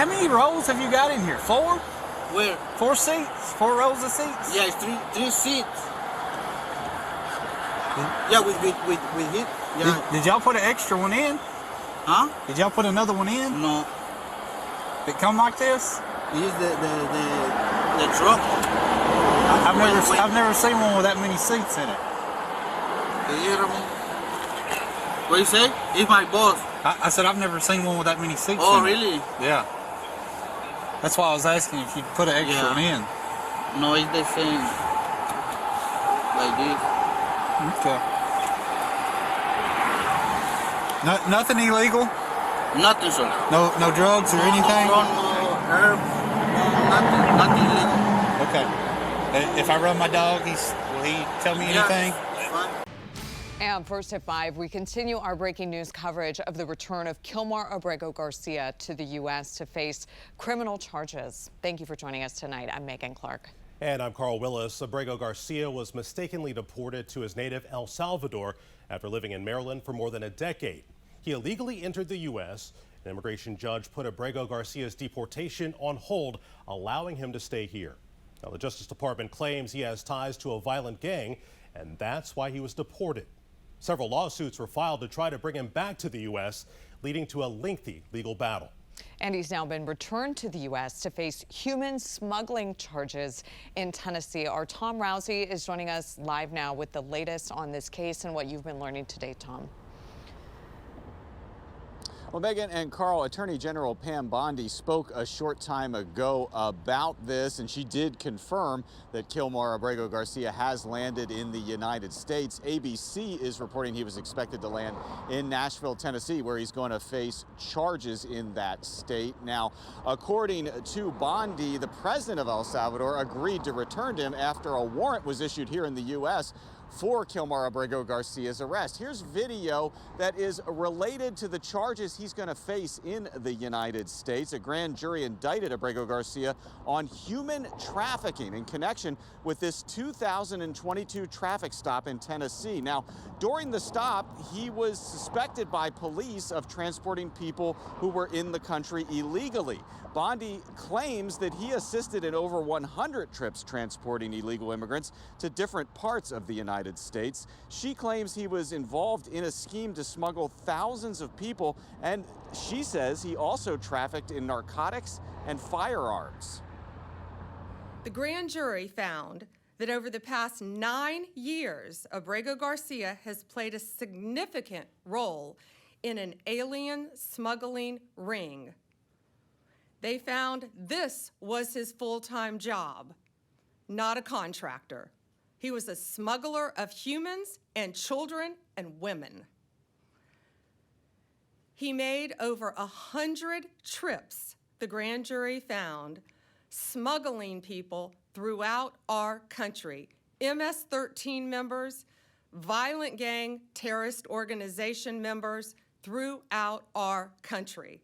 How many rows have you got in here? 4? Where? 4 seats? 4 rows of seats? Yeah, it's three seats. Yeah, with it. Yeah. Did y'all put an extra one in? Huh? Did y'all put another one in? No. Did it come like this? This is the truck. I've never seen one with that many seats in it. What you say? It's my boss. I said I've never seen one with that many seats in it. Oh, really? Yeah. That's why I was asking if you'd put an extra one in. No, it's the same. Like this. Okay. Nothing illegal? Nothing, sir. No drugs or anything? No herb. Nothing illegal. Okay. If I run my dog, will he tell me anything? Fine. And first at 5, we continue our breaking news coverage of the return of Kilmar Abrego Garcia to the U.S. to face criminal charges. Thank you for joining us tonight. I'm Megan Clark. And I'm Carl Willis. Abrego Garcia was mistakenly deported to his native El Salvador after living in Maryland for more than a decade. He illegally entered the U.S. An immigration judge put Abrego Garcia's deportation on hold, allowing him to stay here. Now, the Justice Department claims he has ties to a violent gang, and that's why he was deported. Several lawsuits were filed to try to bring him back to the U.S., leading to a lengthy legal battle. And he's now been returned to the U.S. to face human smuggling charges in Tennessee. Our Tom Rousey is joining us live now with the latest on this case and what you've been learning today, Tom. Well, Megan and Carl, Attorney General Pam Bondi spoke a short time ago about this, and she did confirm that Kilmar Abrego Garcia has landed in the United States. ABC is reporting he was expected to land in Nashville, Tennessee, where he's going to face charges in that state. Now, according to Bondi, the president of El Salvador agreed to return him after a warrant was issued here in the U.S. for Kilmar Abrego Garcia's arrest. Here's video that is related to the charges he's going to face in the United States. A grand jury indicted Abrego Garcia on human trafficking in connection with this 2022 traffic stop in Tennessee. Now, during the stop, he was suspected by police of transporting people who were in the country illegally. Bondi claims that he assisted in over 100 trips transporting illegal immigrants to different parts of the United States. She claims he was involved in a scheme to smuggle thousands of people, and she says he also trafficked in narcotics and firearms. The grand jury found that over the past 9 years, Abrego Garcia has played a significant role in an alien smuggling ring. They found this was his full-time job, not a contractor. He was a smuggler of humans and children and women. He made over 100 trips, the grand jury found, smuggling people throughout our country. MS-13 members, violent gang terrorist organization members throughout our country.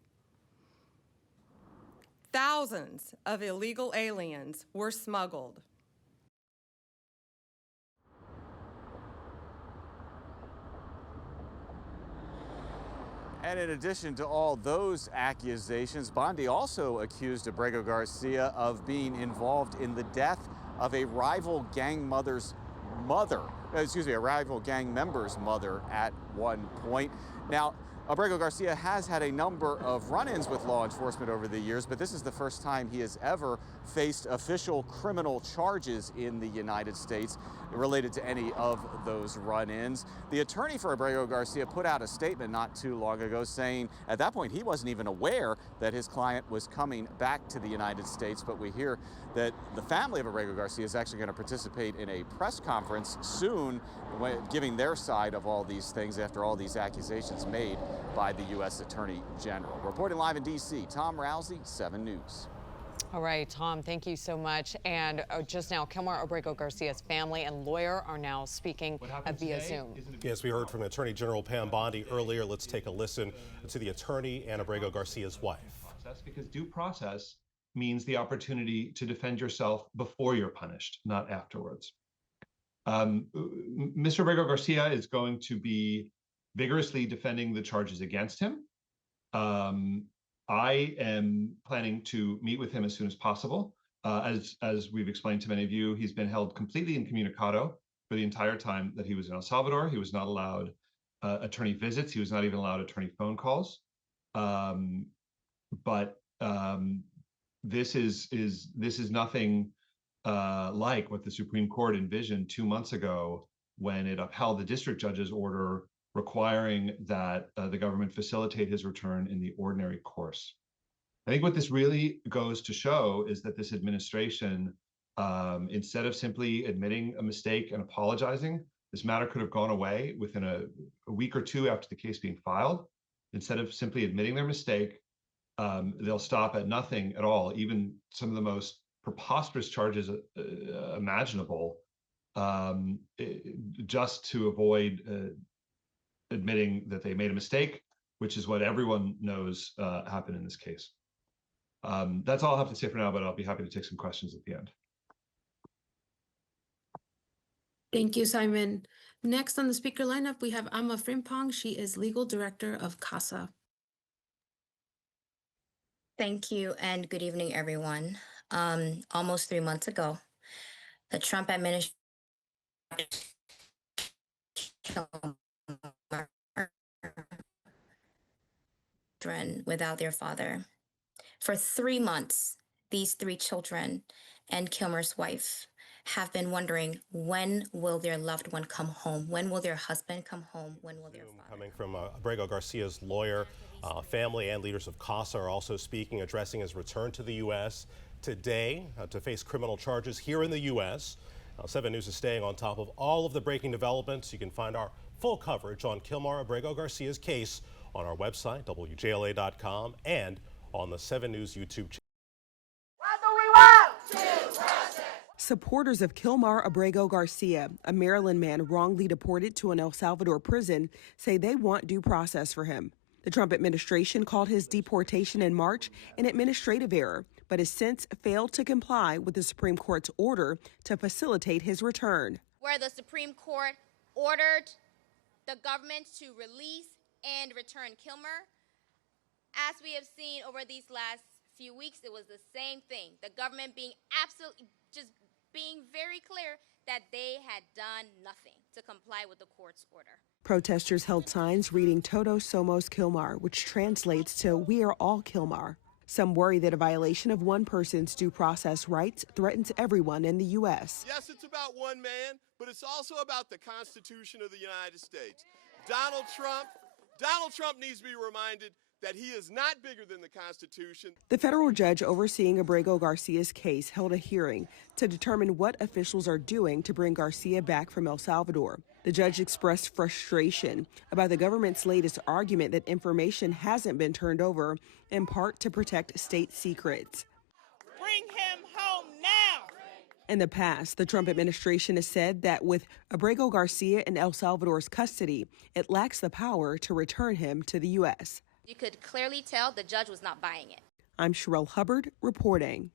Thousands of illegal aliens were smuggled. And in addition to all those accusations, Bondi also accused Abrego Garcia of being involved in the death of a rival gang member's mother at one point. Now, Abrego Garcia has had a number of run-ins with law enforcement over the years, but this is the first time he has ever faced official criminal charges in the United States related to any of those run-ins. The attorney for Abrego Garcia put out a statement not too long ago saying at that point he wasn't even aware that his client was coming back to the United States, but we hear that the family of Abrego Garcia is actually going to participate in a press conference soon, giving their side of all these things after all these accusations made by the U.S. Attorney General. Reporting live in D.C., Tom Rousey, 7 News. All right, Tom, thank you so much. And just now, Kilmar Abrego Garcia's family and lawyer are now speaking via Zoom. Yes, we heard from Attorney General Pam Bondi earlier. Let's take a listen to the attorney and Abrego Garcia's wife. Because due process means the opportunity to defend yourself before you're punished, not afterwards. Mr. Abrego Garcia is going to be vigorously defending the charges against him. I am planning to meet with him as soon as possible. As we've explained to many of you, he's been held completely incommunicado for the entire time that he was in El Salvador. He was not allowed attorney visits. He was not even allowed attorney phone calls. This is nothing like what the Supreme Court envisioned 2 months ago when it upheld the district judge's order requiring that the government facilitate his return in the ordinary course. I think what this really goes to show is that this administration, instead of simply admitting a mistake and apologizing, this matter could have gone away within a week or two after the case being filed. Instead of simply admitting their mistake, they'll stop at nothing at all, even some of the most preposterous charges imaginable, just to avoid admitting that they made a mistake, which is what everyone knows happened in this case. That's all I have to say for now, but I'll be happy to take some questions at the end. Thank you, Simon. Next on the speaker lineup, we have Amma Frimpong. She is Legal Director of CASA. Thank you and good evening, everyone. Almost 3 months ago, the Trump administration without their father. For 3 months, these 3 children and Kilmar's wife have been wondering, when will their loved one come home? When will their husband come home? When will their father? Coming from Abrego Garcia's lawyer, family and leaders of CASA are also speaking, addressing his return to the U.S. today to face criminal charges here in the U.S. 7 News is staying on top of all of the breaking developments. You can find our full coverage on Kilmar Abrego Garcia's case on our website, WJLA.com, and on the 7 News YouTube channel. Supporters of Kilmar Abrego Garcia, a Maryland man wrongly deported to an El Salvador prison, say they want due process for him. The Trump administration called his deportation in March an administrative error, but has since failed to comply with the Supreme Court's order to facilitate his return. Where the Supreme Court ordered the government to release and return Kilmar, as we have seen over these last few weeks, it was the same thing. The government being absolutely just being very clear that they had done nothing to comply with the court's order. Protesters held signs reading Todos Somos Kilmar, which translates to "We are all Kilmar." Some worry that a violation of one person's due process rights threatens everyone in the U.S. Yes, it's about one man, but it's also about the Constitution of the United States. Donald Trump needs to be reminded that he is not bigger than the Constitution. The federal judge overseeing Abrego Garcia's case held a hearing to determine what officials are doing to bring Garcia back from El Salvador. The judge expressed frustration about the government's latest argument that information hasn't been turned over, in part to protect state secrets. Bring him home now. In the past, the Trump administration has said that with Abrego Garcia in El Salvador's custody, it lacks the power to return him to the U.S. You could clearly tell the judge was not buying it. I'm Sherelle Hubbard reporting.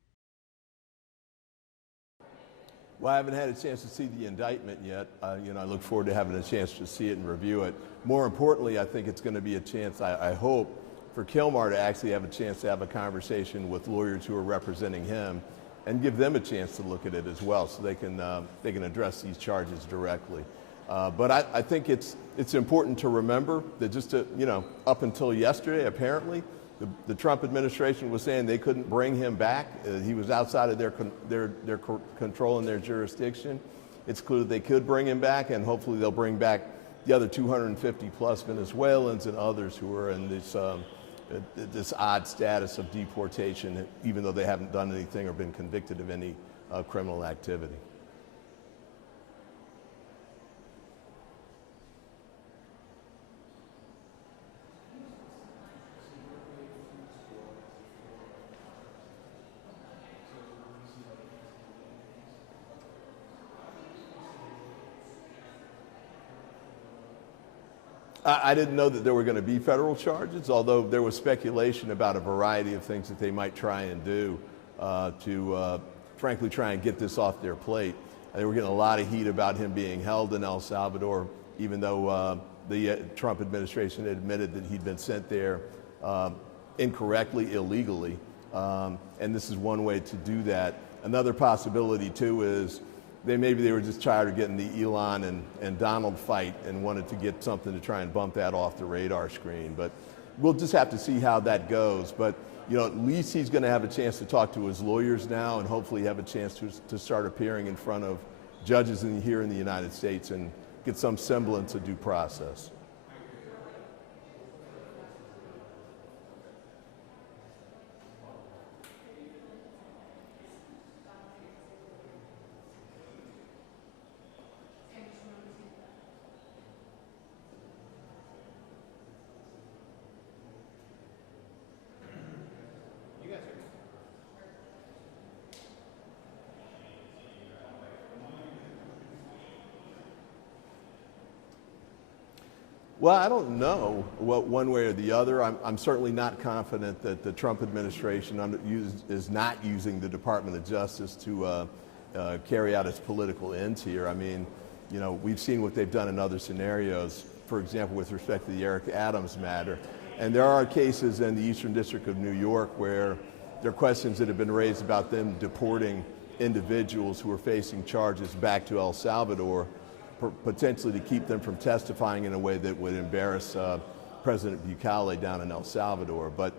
Well, I haven't had a chance to see the indictment yet. I look forward to having a chance to see it and review it. More importantly, I think it's going to be a chance, I hope, for Kilmar to actually have a chance to have a conversation with lawyers who are representing him and give them a chance to look at it as well, so they can address these charges directly. But I think it's important to remember that just up until yesterday, apparently, the Trump administration was saying they couldn't bring him back. He was outside of their control and their jurisdiction. It's clear that they could bring him back, and hopefully they'll bring back the other 250 plus Venezuelans and others who are in this odd status of deportation, even though they haven't done anything or been convicted of any criminal activity. I didn't know that there were going to be federal charges, although there was speculation about a variety of things that they might try and do to frankly try and get this off their plate. They were getting a lot of heat about him being held in El Salvador, even though the Trump administration admitted that he'd been sent there incorrectly, illegally, and this is one way to do that. Another possibility too is maybe they were just tired of getting the Elon and Donald fight and wanted to get something to try and bump that off the radar screen. But we'll just have to see how that goes. But at least he's going to have a chance to talk to his lawyers now, and hopefully have a chance to start appearing in front of judges here in the United States and get some semblance of due process. Well, I don't know one way or the other. I'm certainly not confident that the Trump administration is not using the Department of Justice to carry out its political ends here. I mean, we've seen what they've done in other scenarios, for example, with respect to the Eric Adams matter. And there are cases in the Eastern District of New York where there are questions that have been raised about them deporting individuals who are facing charges back to El Salvador, potentially to keep them from testifying in a way that would embarrass President Bukele down in El Salvador. But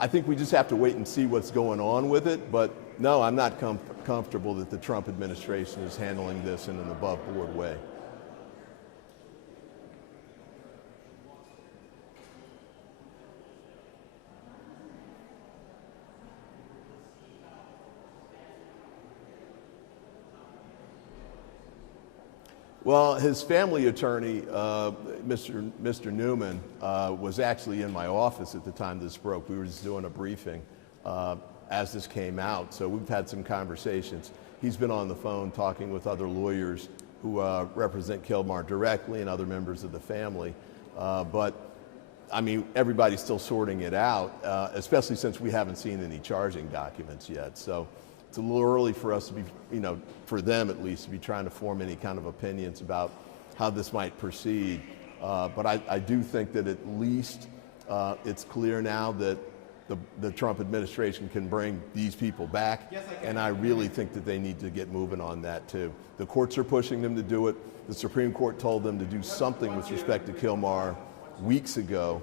I think we just have to wait and see what's going on with it. But no, I'm not comfortable that the Trump administration is handling this in an above-board way. Well, his family attorney, Mr. Newman, was actually in my office at the time this broke. We were just doing a briefing as this came out, so we've had some conversations. He's been on the phone talking with other lawyers who represent Kilmar directly and other members of the family. But, I mean, everybody's still sorting it out, especially since we haven't seen any charging documents yet. So it's a little early for us to be, for them at least, to be trying to form any kind of opinions about how this might proceed. But I do think that at least it's clear now that the Trump administration can bring these people back. Yes, and I really think that they need to get moving on that too. The courts are pushing them to do it. The Supreme Court told them to do something with respect to Kilmar weeks ago.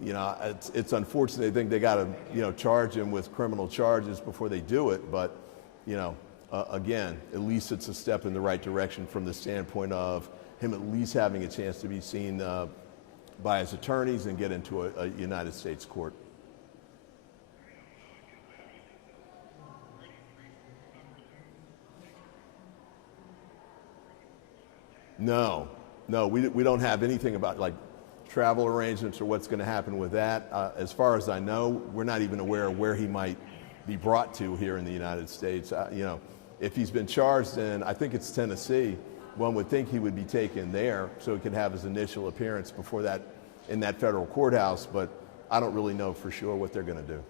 It's unfortunate. They think they got to, charge him with criminal charges before they do it. But, again, at least it's a step in the right direction from the standpoint of him at least having a chance to be seen by his attorneys and get into a United States court. No, we don't have anything about travel arrangements or what's going to happen with that. As far as I know, we're not even aware of where he might be brought to here in the United States. If he's been charged in, I think it's Tennessee, one would think he would be taken there so he could have his initial appearance before that in that federal courthouse, but I don't really know for sure what they're going to do.